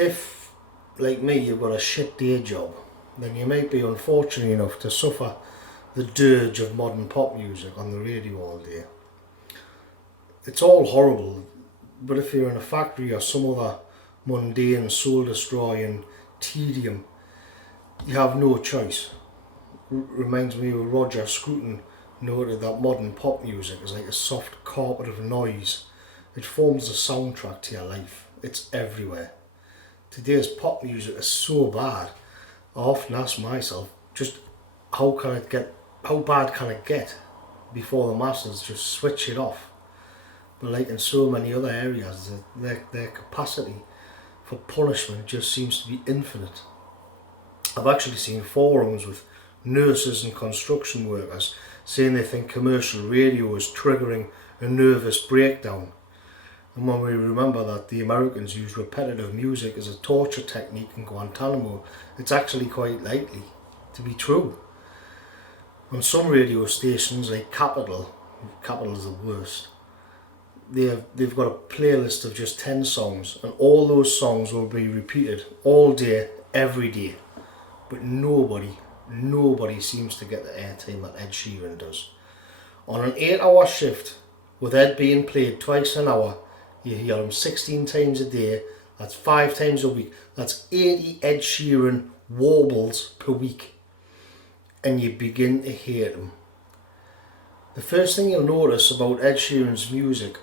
if, like me, you've got a shit day job, then you might be unfortunate enough to suffer the dirge of modern pop music on the radio all day. It's all horrible, but if you're in a factory or some other mundane, soul-destroying tedium, you have no choice. Reminds me of Roger Scruton noted that modern pop music is like a soft carpet of noise. It forms the soundtrack to your life. It's everywhere. Today's pop music is so bad, I often ask myself, just how bad can it get before the masses just switch it off? But like in so many other areas, their capacity for punishment just seems to be infinite. I've actually seen forums with nurses and construction workers saying they think commercial radio is triggering a nervous breakdown. And when we remember that the Americans use repetitive music as a torture technique in Guantanamo, it's actually quite likely to be true. On some radio stations like Capital is the worst, they've got a playlist of just 10 songs, and all those songs will be repeated all day, every day. But nobody seems to get the airtime that Ed Sheeran does. On an 8-hour shift, with Ed being played twice an hour, you hear him 16 times a day, that's 5 times a week, that's 80 Ed Sheeran warbles per week. And you begin to hate him. The first thing you'll notice about Ed Sheeran's music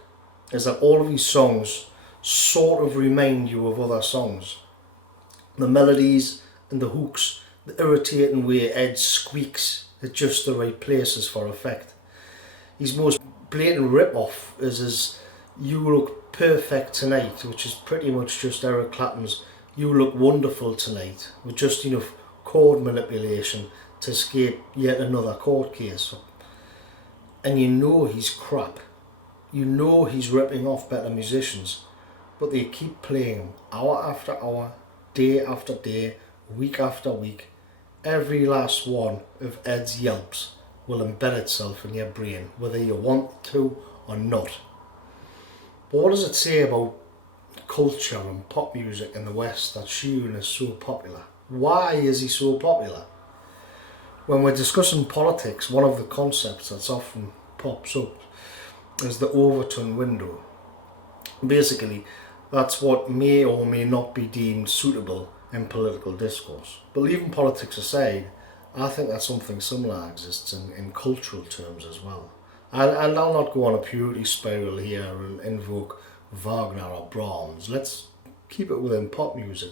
is that all of his songs sort of remind you of other songs. The melodies and the hooks, the irritating way Ed squeaks at just the right places for effect. His most blatant rip-off is his "You Look Perfect Tonight," which is pretty much just Eric Clapton's "You Look Wonderful Tonight," with just enough chord manipulation to escape yet another court case. And you know he's crap. You know he's ripping off better musicians, but they keep playing him hour after hour, day after day, week after week. Every last one of Ed's yelps will embed itself in your brain, whether you want to or not. But what does it say about culture and pop music in the West that Sheeran is so popular? Why is he so popular? When we're discussing politics, one of the concepts that's often pops up is the Overton window. Basically, that's what may or may not be deemed suitable in political discourse. But leaving politics aside, I think that something similar exists in cultural terms as well. And I'll not go on a purity spiral here and invoke Wagner or Brahms. Let's keep it within pop music.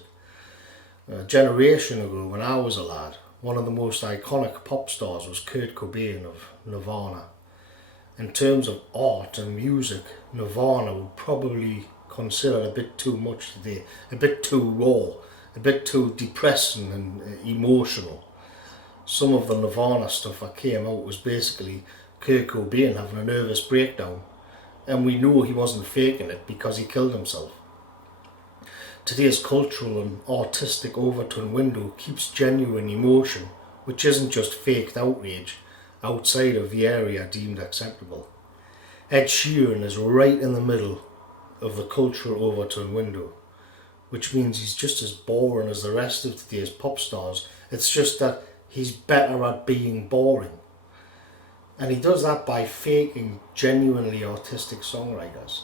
A generation ago, when I was a lad, one of the most iconic pop stars was Kurt Cobain of Nirvana. In terms of art and music, Nirvana would probably consider a bit too much today, a bit too raw, a bit too depressing and emotional. Some of the Nirvana stuff that came out was basically Kurt Cobain having a nervous breakdown, and we know he wasn't faking it because he killed himself. Today's cultural and artistic Overton window keeps genuine emotion, which isn't just faked outrage, outside of the area deemed acceptable. Ed Sheeran is right in the middle of the cultural Overton window, which means he's just as boring as the rest of today's pop stars. It's just that he's better at being boring. And he does that by faking genuinely artistic songwriters.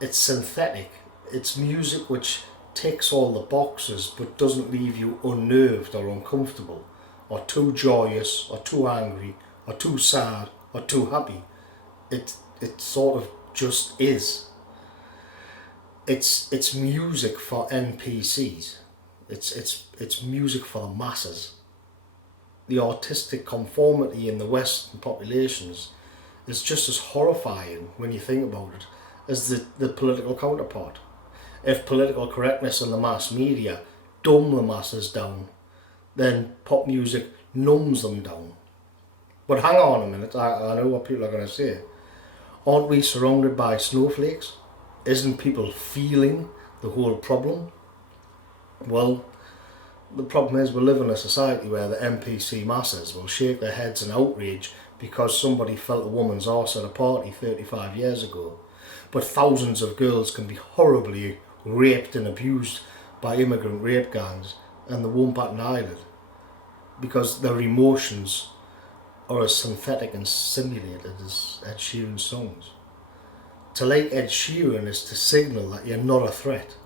It's synthetic. It's music which ticks all the boxes but doesn't leave you unnerved or uncomfortable, or too joyous, or too angry, or too sad, or too happy. It sort of just is. It's music for NPCs. It's music for the masses. The artistic conformity in the Western populations is just as horrifying when you think about it as the political counterpart. If political correctness in the mass media dumb the masses down, then pop music numbs them down. But hang on a minute, I know what people are going to say. Aren't we surrounded by snowflakes? Isn't people feeling the whole problem? Well, the problem is we live in a society where the NPC masses will shake their heads in outrage because somebody felt a woman's arse at a party 35 years ago. But thousands of girls can be horribly raped and abused by immigrant rape gangs, and they won't bat an eyelid because their emotions are as synthetic and simulated as Ed Sheeran's songs. To like Ed Sheeran is to signal that you're not a threat,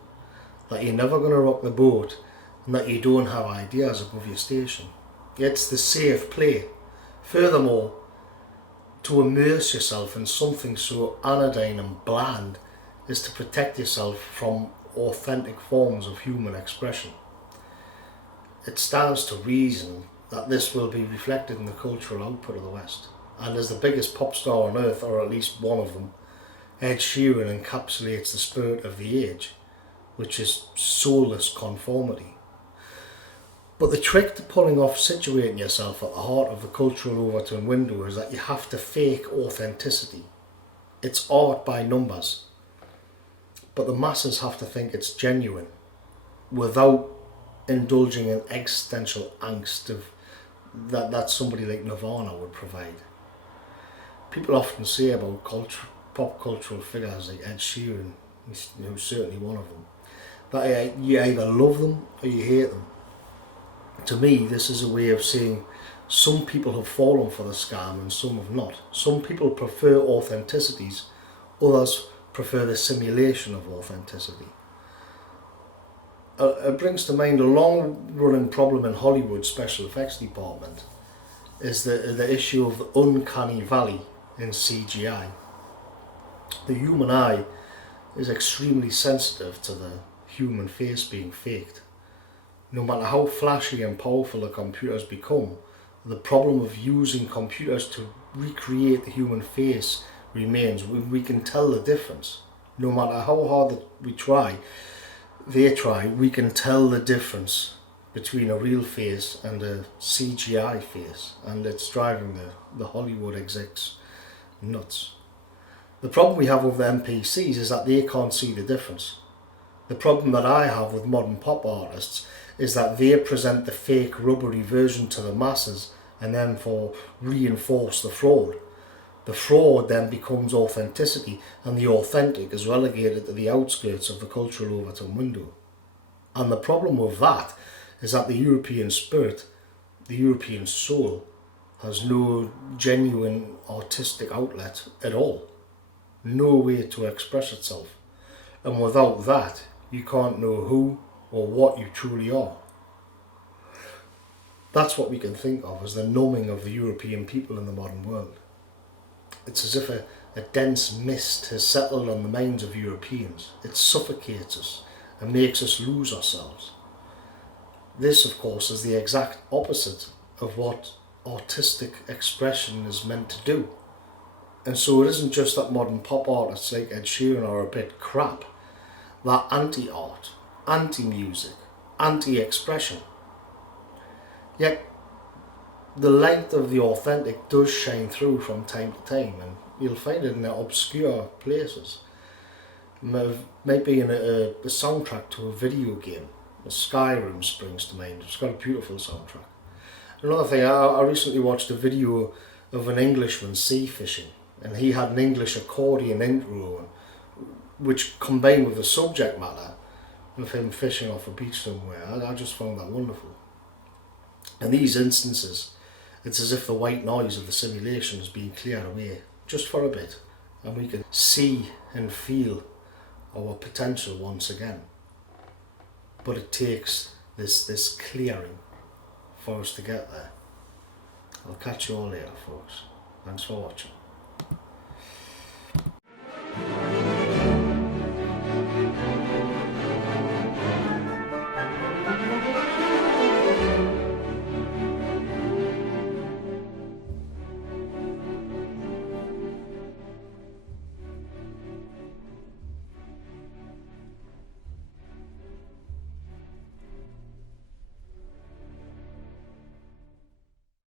that you're never going to rock the boat, and that you don't have ideas above your station. It's the safe play. Furthermore, to immerse yourself in something so anodyne and bland is to protect yourself from authentic forms of human expression. It stands to reason that this will be reflected in the cultural output of the West. And as the biggest pop star on earth, or at least one of them, Ed Sheeran encapsulates the spirit of the age, which is soulless conformity. But the trick to pulling off situating yourself at the heart of the cultural Overton window is that you have to fake authenticity. It's art by numbers. But the masses have to think it's genuine without indulging in existential angst of that somebody like Nirvana would provide. People often say about pop cultural figures like Ed Sheeran, who's certainly one of them, that you either love them or you hate them. To me, this is a way of saying some people have fallen for the scam and some have not. Some people prefer authenticities, others prefer the simulation of authenticity. It brings to mind a long-running problem in Hollywood's special effects department is the issue of the uncanny valley in CGI. The human eye is extremely sensitive to the human face being faked. No matter how flashy and powerful the computers become, the problem of using computers to recreate the human face remains. We can tell the difference. No matter how hard we try, we can tell the difference between a real face and a CGI face, and it's driving the Hollywood execs nuts. The problem we have with the NPCs is that they can't see the difference. The problem that I have with modern pop artists is that they present the fake rubbery version to the masses and then reinforce the fraud. The fraud then becomes authenticity, and the authentic is relegated to the outskirts of the cultural Overton window. And the problem with that is that the European spirit, the European soul, has no genuine artistic outlet at all. No way to express itself. And without that, you can't know who or what you truly are. That's what we can think of as the numbing of the European people in the modern world. It's as if a dense mist has settled on the minds of Europeans. It suffocates us and makes us lose ourselves. This, of course, is the exact opposite of what artistic expression is meant to do. And so it isn't just that modern pop artists like Ed Sheeran are a bit crap. They're anti-art, anti-music, anti-expression. Yet the light of the authentic does shine through from time to time, and you'll find it in the obscure places. It might be in a soundtrack to a video game. Skyrim springs to mind. It's got a beautiful soundtrack. Another thing, I recently watched a video of an Englishman sea fishing, and he had an English accordion intro, which combined with the subject matter of him fishing off a beach somewhere. I just found that wonderful. In these instances, it's as if the white noise of the simulation is being cleared away just for a bit, and we can see and feel our potential once again. But it takes this clearing for us to get there. I'll catch you all later, folks. Thanks for watching.